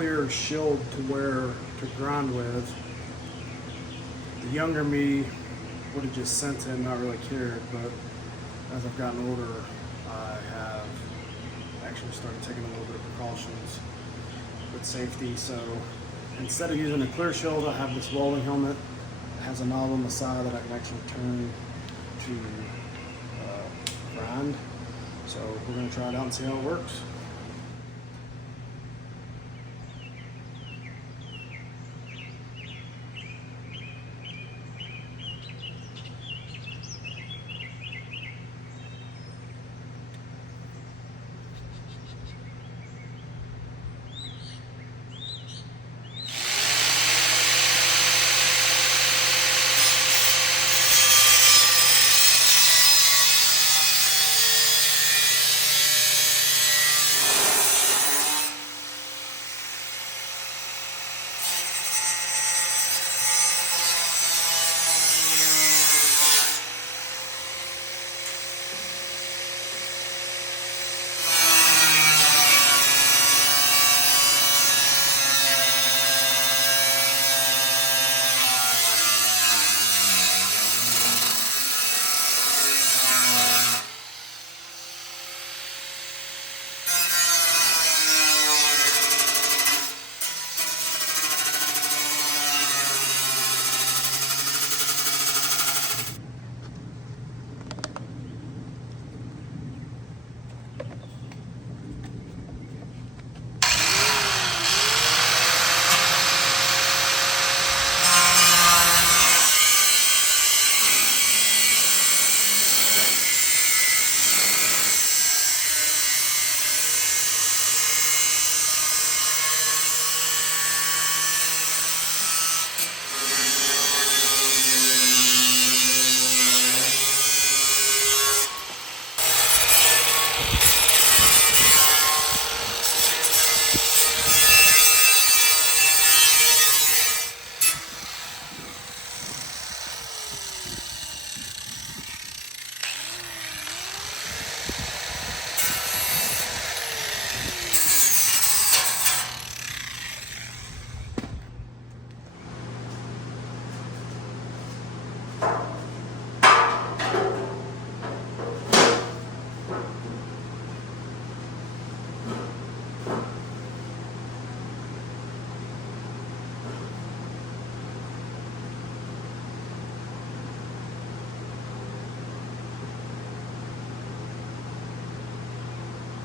clear shield to grind with. The younger me would have just sent it and not really cared, but as I've gotten older, I have actually started taking a little bit of precautions with safety. So instead of using a clear shield, I have this welding helmet. It has a knob on the side that I can actually turn to grind. So we're going to try it out and see how it works.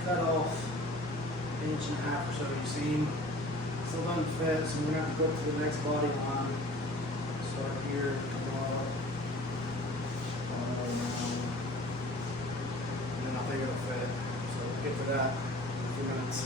Cut off an inch and a half or so, you see. Still doesn't fit, so we're gonna have to go to the next body line. Start here, come up, and then I think it'll fit. So we'll get to that in a few minutes.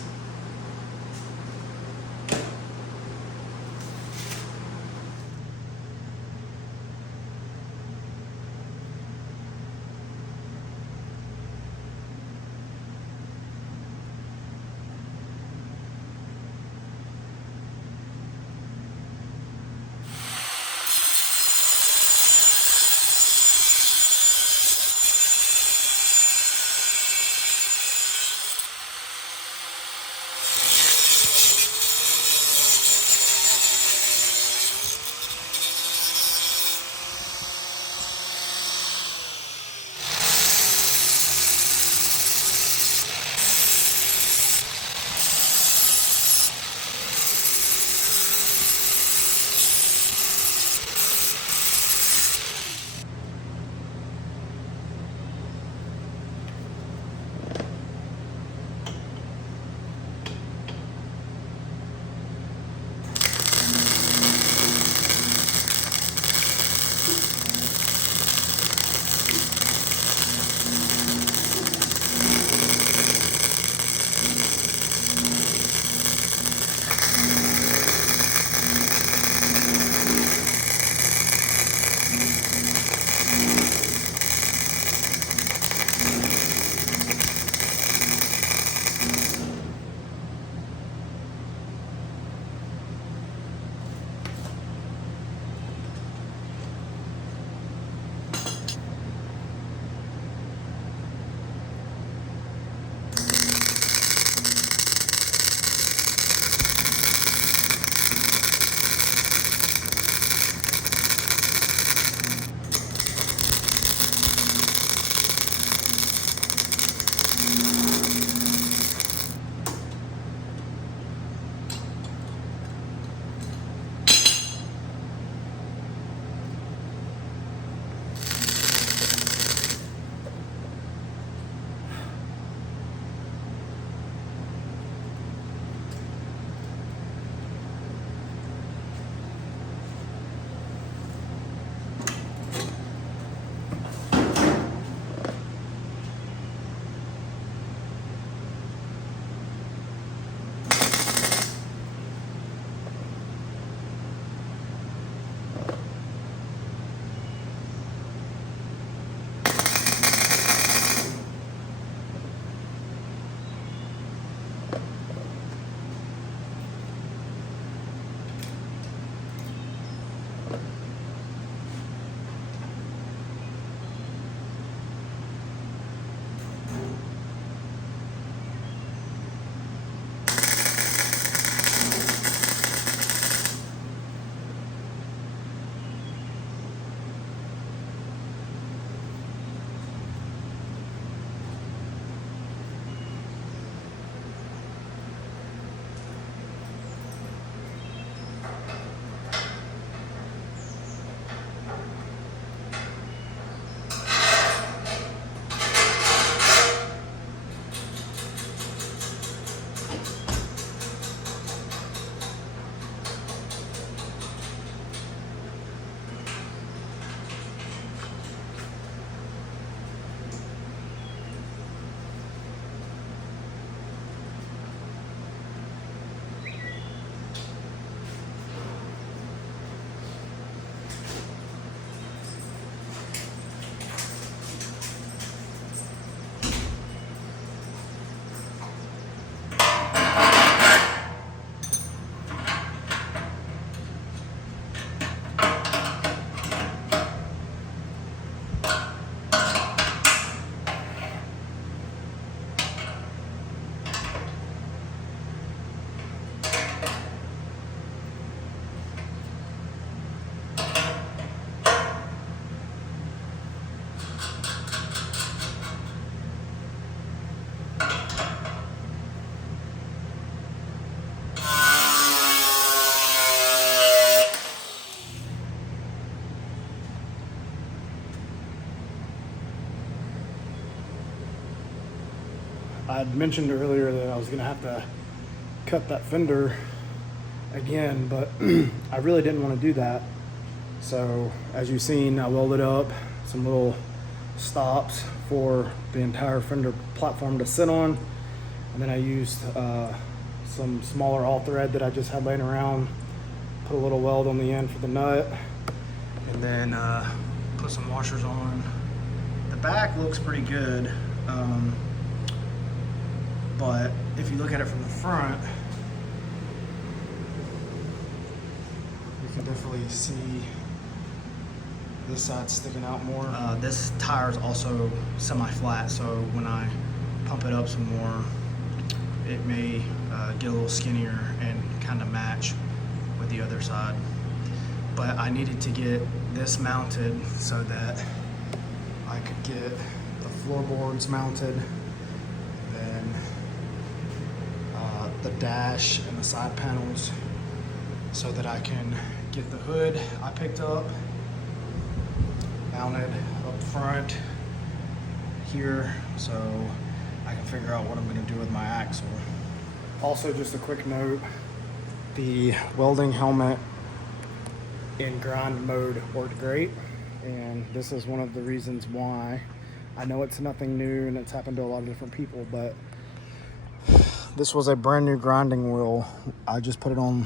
I'd mentioned earlier that I was gonna have to cut that fender again, but I really didn't want to do that. So as you've seen, I welded up some little stops for the entire fender platform to sit on, and then I used some smaller all thread that I just had laying around, put a little weld on the end for the nut, and then put some washers on. The back looks pretty good, but if you look at it from the front, you can definitely see this side sticking out more. This tire is also semi-flat, so when I pump it up some more, it may get a little skinnier and kind of match with the other side. But I needed to get this mounted so that I could get the floorboards mounted, then the dash and the side panels, so that I can get the hood I picked up mounted up front here, so I can figure out what I'm going to do with my axle. Also, just a quick note, the welding helmet in grind mode worked great, and this is one of the reasons why. I know it's nothing new and it's happened to a lot of different people, but this was a brand new grinding wheel. I just put it on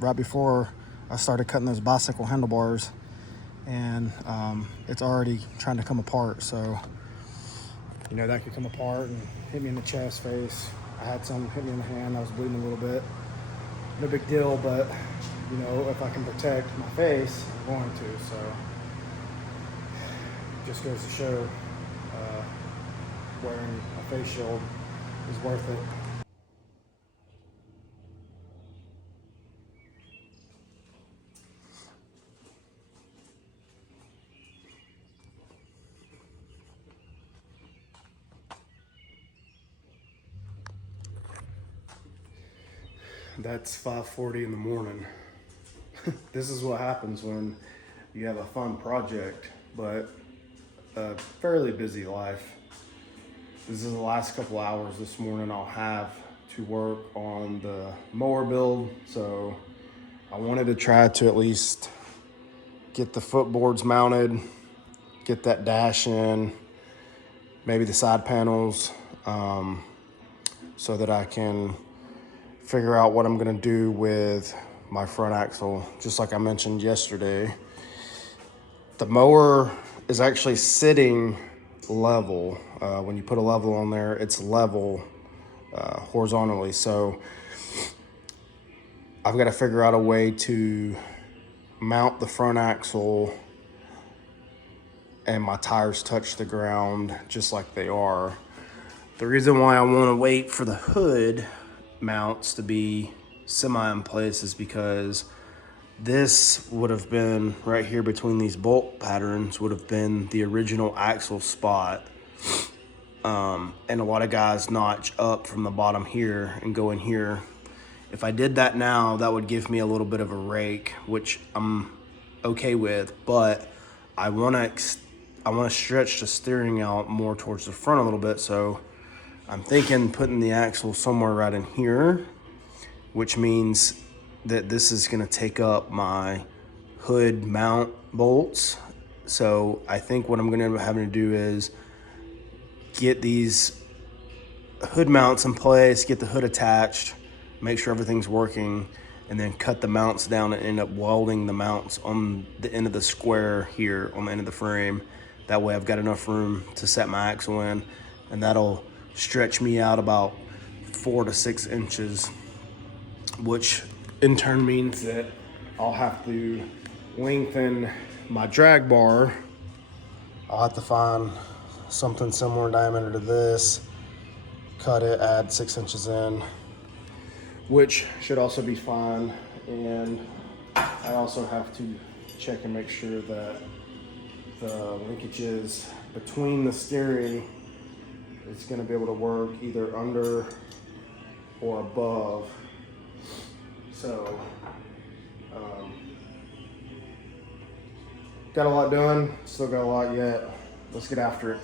right before I started cutting those bicycle handlebars, and it's already trying to come apart. So, you know, that could come apart and hit me in the chest, face. I had some hit me in the hand. I was bleeding a little bit. No big deal, but you know, if I can protect my face, I'm going to. So, just goes to show wearing a face shield is worth it. That's 5:40 in the morning. This is what happens when you have a fun project, but a fairly busy life. This is the last couple hours this morning I'll have to work on the mower build. So I wanted to try to at least get the footboards mounted, get that dash in, maybe the side panels, so that I can figure out what I'm gonna do with my front axle. Just like I mentioned yesterday, the mower is actually sitting level. When you put a level on there, it's level horizontally. So I've got to figure out a way to mount the front axle and my tires touch the ground just like they are. The reason why I want to wait for the hood mounts to be semi in place is because this would have been right here between these bolt patterns would have been the original axle spot. And a lot of guys notch up from the bottom here and go in here. If I did that now, that would give me a little bit of a rake, which I'm okay with, but I want to stretch the steering out more towards the front a little bit. So I'm thinking putting the axle somewhere right in here, which means that this is going to take up my hood mount bolts. So I think what I'm going to end up having to do is get these hood mounts in place, get the hood attached, make sure everything's working, and then cut the mounts down and end up welding the mounts on the end of the square here on the end of the frame. That way I've got enough room to set my axle in, and that'll stretch me out about 4 to 6 inches, which in turn means that I'll have to lengthen my drag bar. I'll have to find something similar in diameter to this, cut it, add 6 inches in, which should also be fine. And I also have to check and make sure that the linkages between the steering is going to be able to work either under or above. So got a lot done, still got a lot yet. Let's get after it.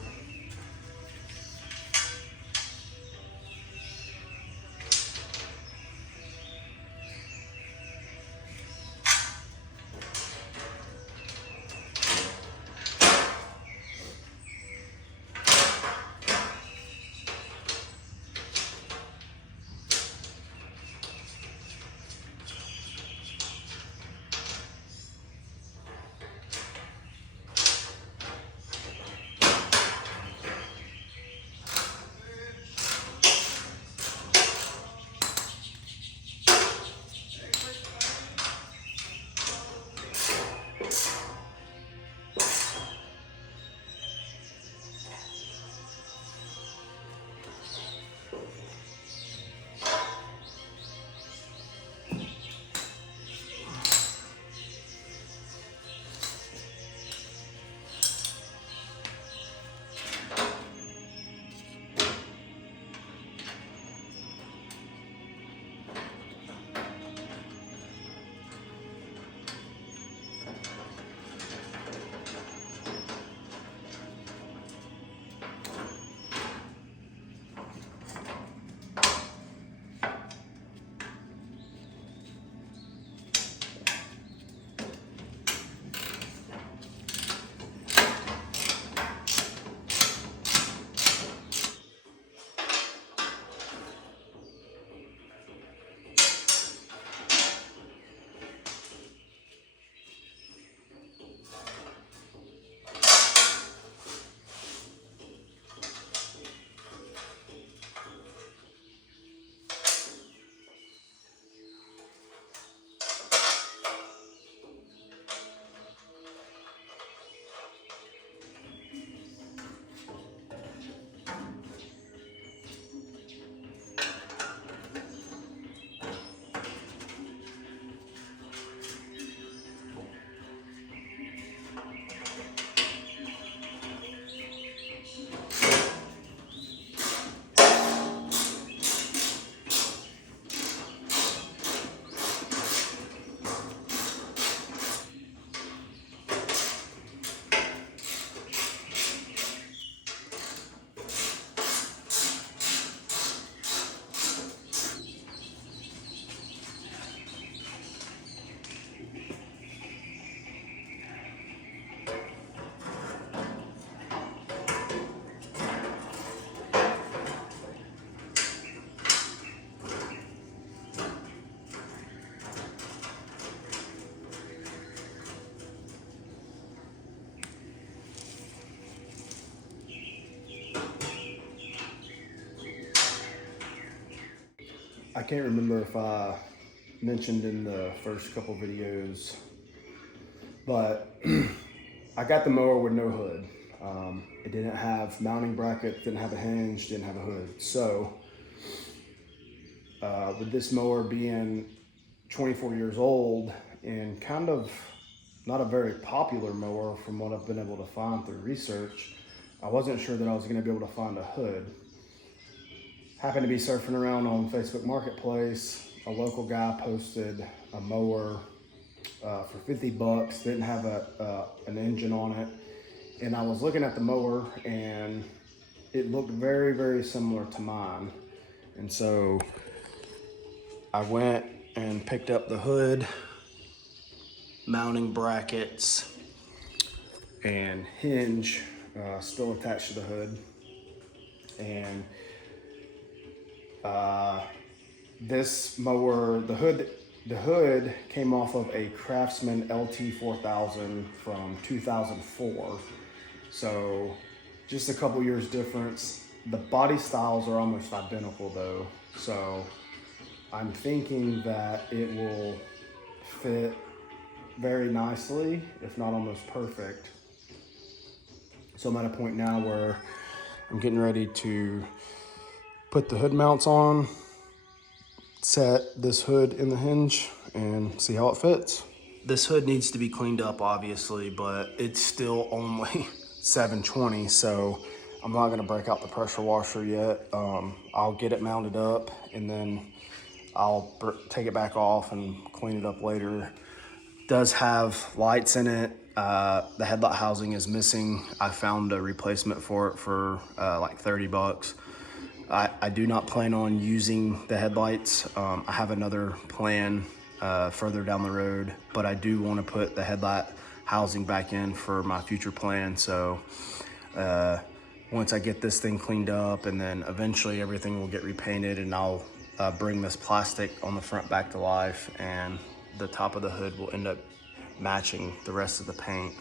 I can't remember if I mentioned in the first couple videos, but I got the mower with no hood. It didn't have mounting brackets, didn't have a hinge, didn't have a hood. So with this mower being 24 years old and kind of not a very popular mower from what I've been able to find through research, I wasn't sure that I was going to be able to find a hood. Happened to be surfing around on Facebook Marketplace. A local guy posted a mower for 50 bucks, didn't have an engine on it. And I was looking at the mower and it looked very, very similar to mine. And so I went and picked up the hood, mounting brackets, and hinge still attached to the hood. And this mower, the hood came off of a Craftsman LT4000 from 2004. So just a couple years difference. The body styles are almost identical though. So I'm thinking that it will fit very nicely, if not almost perfect. So I'm at a point now where I'm getting ready to put the hood mounts on, set this hood in the hinge, and see how it fits. This hood needs to be cleaned up obviously, but it's still only 720, so I'm not gonna break out the pressure washer yet. I'll get it mounted up and then I'll take it back off and clean it up later. It does have lights in it. The headlight housing is missing. I found a replacement for it for like 30 bucks. I do not plan on using the headlights. I have another plan further down the road, but I do want to put the headlight housing back in for my future plan. So once I get this thing cleaned up, and then eventually everything will get repainted, and I'll bring this plastic on the front back to life, and the top of the hood will end up matching the rest of the paint.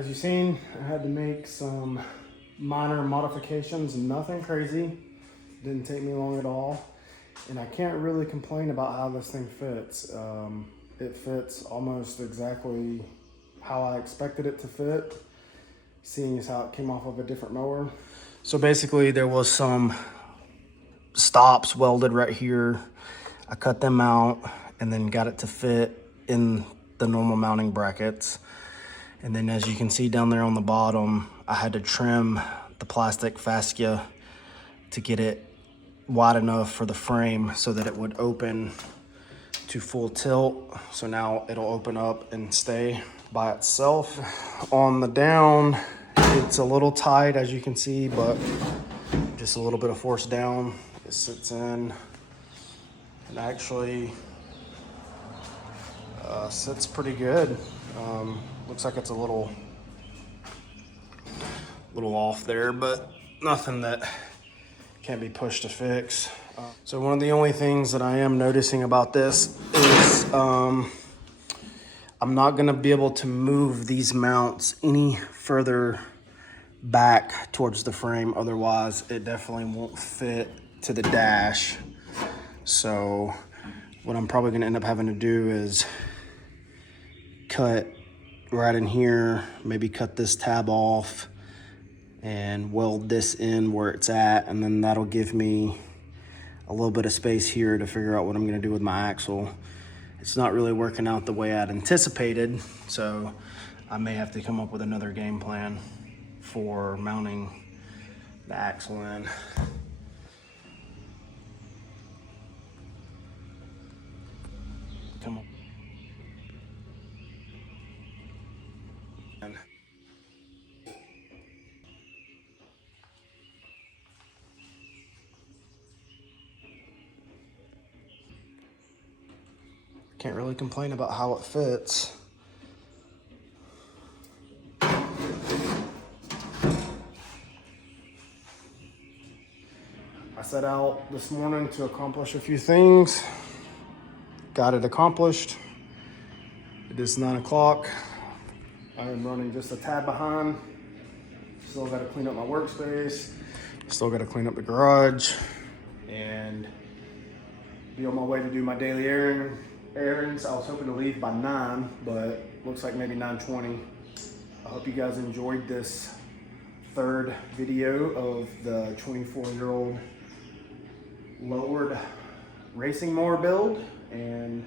as you've seen, I had to make some minor modifications, nothing crazy. Didn't take me long at all. And I can't really complain about how this thing fits. It fits almost exactly how I expected it to fit, seeing as how it came off of a different mower. So basically there was some stops welded right here. I cut them out and then got it to fit in the normal mounting brackets. And then as you can see down there on the bottom, I had to trim the plastic fascia to get it wide enough for the frame so that it would open to full tilt. So now it'll open up and stay by itself. On the down, it's a little tight as you can see, but just a little bit of force down, it sits in and actually sits pretty good. Looks like it's a little off there, but nothing that can't be pushed to fix. So one of the only things that I am noticing about this is I'm not gonna be able to move these mounts any further back towards the frame. Otherwise, it definitely won't fit to the dash. So what I'm probably gonna end up having to do is cut right in here, maybe cut this tab off and weld this in where it's at, and then that'll give me a little bit of space here to figure out what I'm gonna do with my axle. It's not really working out the way I'd anticipated, so I may have to come up with another game plan for mounting the axle in. Come on. Can't really complain about how it fits. I set out this morning to accomplish a few things. Got it accomplished. It is 9 o'clock. I am running just a tad behind. Still got to clean up my workspace. Still got to clean up the garage and be on my way to do my daily errands. I was hoping to leave by 9, but looks like maybe 9:20. I hope you guys enjoyed this third video of the 24-year-old lowered racing mower build, and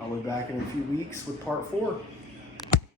I'll be back in a few weeks with part 4.